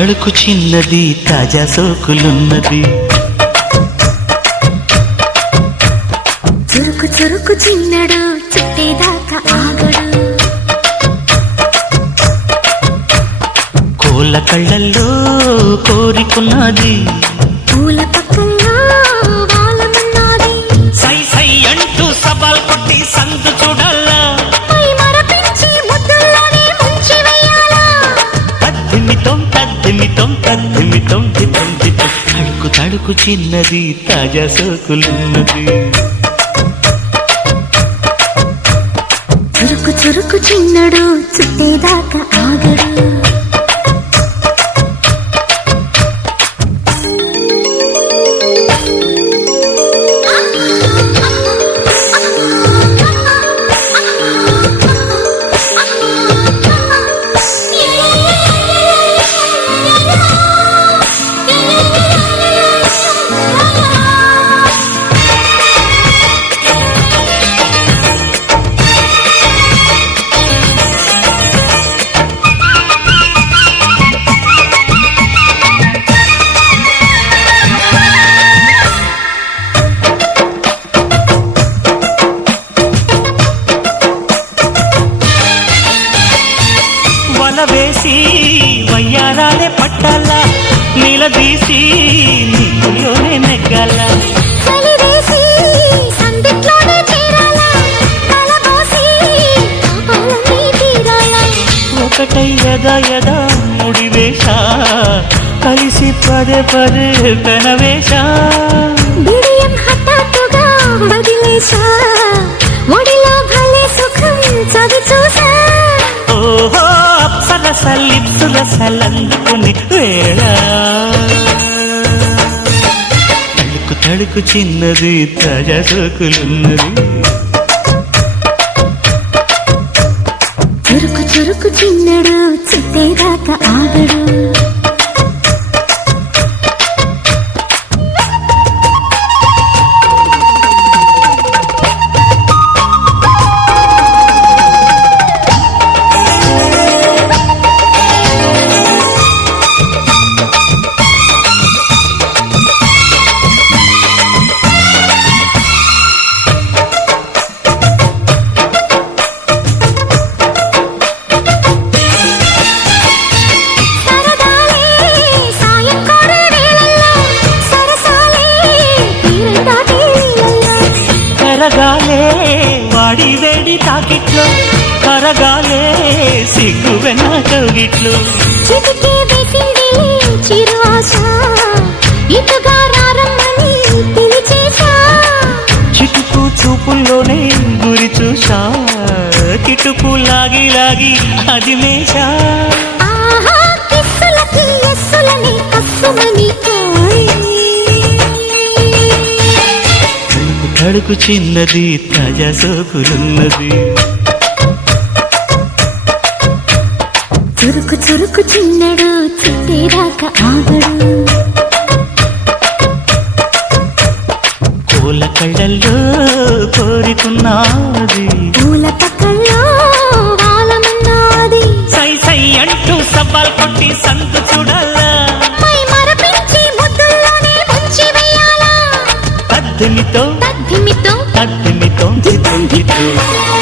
తడుకు చిన్నది తాజా సోకులున్నది చురుకు చురుకు చిన్నడు చుట్టేదాకా ఆగడు కోళ్ళ కళ్ళల్లో కోరికున్నది పూల పక్కల్లో వాలమన్నది సై సై అంటూ సవాల్ కొట్టి సందు చూడాలా పై మరపించి ముద్దుల్లోనే ముంచి వెయ్యాలా తద్దిమితం తద్దిమితం తద్దిమితం దితం దితం తడుకు తడుకు చిన్నది తాజా సోకులున్నది చురుకు చురుకు చిన్నడు చుట్టేదాకా ఆగడు వేసి వయ్యారాలే పట్టాల నిలదీసి నీలోనే నెగ్గాల ఒకటై యదా యదా ముడివేష కలిసి పదే పదే పెనవేష బిడియం హఠాత్తుగా వదిలేశా ఒడిలో భలే సుఖం చవి చూసా ఓహో సలసలందుకుని వేళ తడుకు తడుకు చిన్నది తాజా సోకులున్నది చురుకు చురుకు చిన్నడు చుట్టేదాకా ఆగడు కరగాలే వాడి వేడి తాకిట్లో కరగాలే సిగ్గు వెన్న కౌగిట్లో చిటికే వేసింది చిరు ఆశ ఇటుగా రారమ్మని పిలిచేశా చిటుకు చూపుల్లోనే గురి చూసా కిటుకు లాగి లాగి అది మేషా ఆహా కిస్సులకి ఎస్సులని కస్సుమని తడుకు చిన్నది తాజా సోకులున్నది చురుకు చురుకు చిన్నడు చుట్టేదాకా ఆగడు కోళ్ళ కళ్ళల్లో కోరికున్నది పూల పక్కల్లో వాలమన్నది సై సై అంటూ సవాల్ కొట్టి సందు చూడాలా పై మరపించి ముద్దుల్లోనే ముంచి వెయ్యాలా తద్దిమితో తద్దిమితో తద్దిమితో దితం దితం